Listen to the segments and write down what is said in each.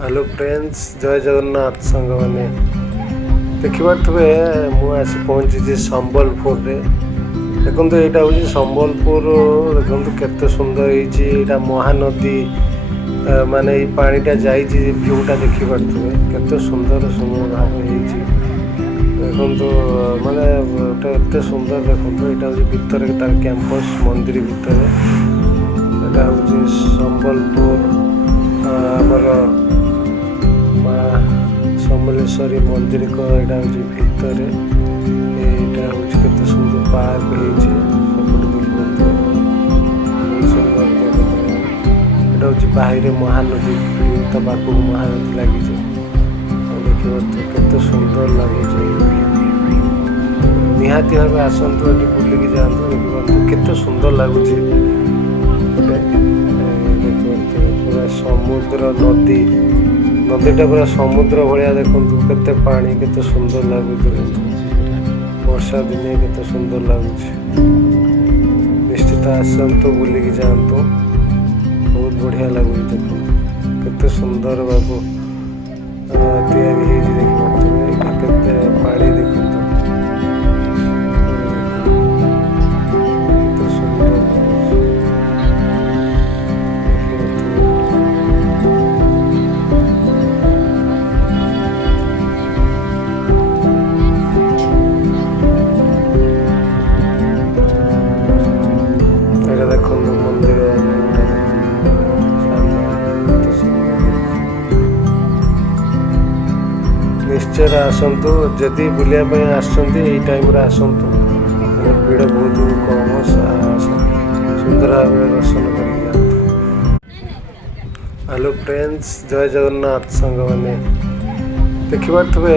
Hello friends, जय जगन्नाथ सांग मैंने देखिपे मुझे पहुँची संबलपुर देखो यहाँ हूँ संबलपुर। देखो केते सुंदर है महानदी माने पानीटा जाटा देखिपे केते सुंदर भाव देखो माने एत सुंदर। देखो यहाँ हूँ भितर तार कैंपस मंदिर भितर यहाँ हूँ संबलपुर आमर समलेश्वरी मंदिर को यहाँ हूँ भितर यहाँ हूँ केते सुंदर पार्क होता हूँ बाहर महानदी पाक महानदी लगी देखिए केते सुंदर लगे निहाती भाव आसतु बुलिकी जातु देखो केते सुंदर लगुच पूरा समुद्र नदी नदीटा पूरा समुद्र भाया देखो केते पानी केते सुंदर लगुच वर्षा दिने केते सुंदर लगुच निश्चित आसतु बुलिकी जातु बहुत बढ़िया लगुच देखो केते सुंदर बाबू तैयारी देखते पानी देखो निश्चय आसतु जदि बुलायापी आसती टाइम आसतु भीड़ बहुत कम सुंदर भाव दर्शन कर। हेलो फ्रेंड्स, जय जगन्नाथ सांग मैंने देखिपे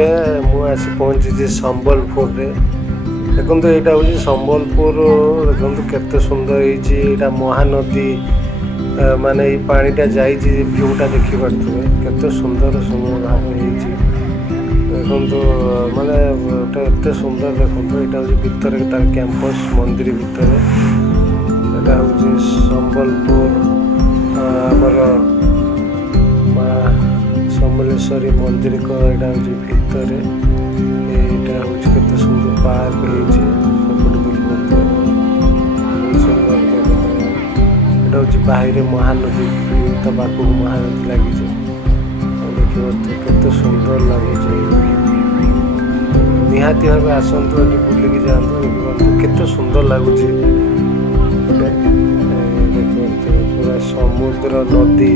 मुझे पहुँची संबलपुर देखो यहाँ हूँ संबलपुर। देखो केते सुंदर है महानदी माने पानीटा जाटा देखिपे केते सुंदर भाव देखो माने एत सुंदर। देखो यहाँ हूँ भितर तार कैंपस मंदिर भितर यहाँ हूँ संबलपुर आमर समलेश्वरी मंदिर को यहाँ हूँ भितर यहाँ हूँ केते सुंदर पार्क यहाँ हूँ बाहर महानदी पाक महानदी लगी देखिए केते सुंदर लगे निहाती भाव आसतु बुलिकी जातु देखो केते सुंदर लगुच देखो पूरा समुद्र नदी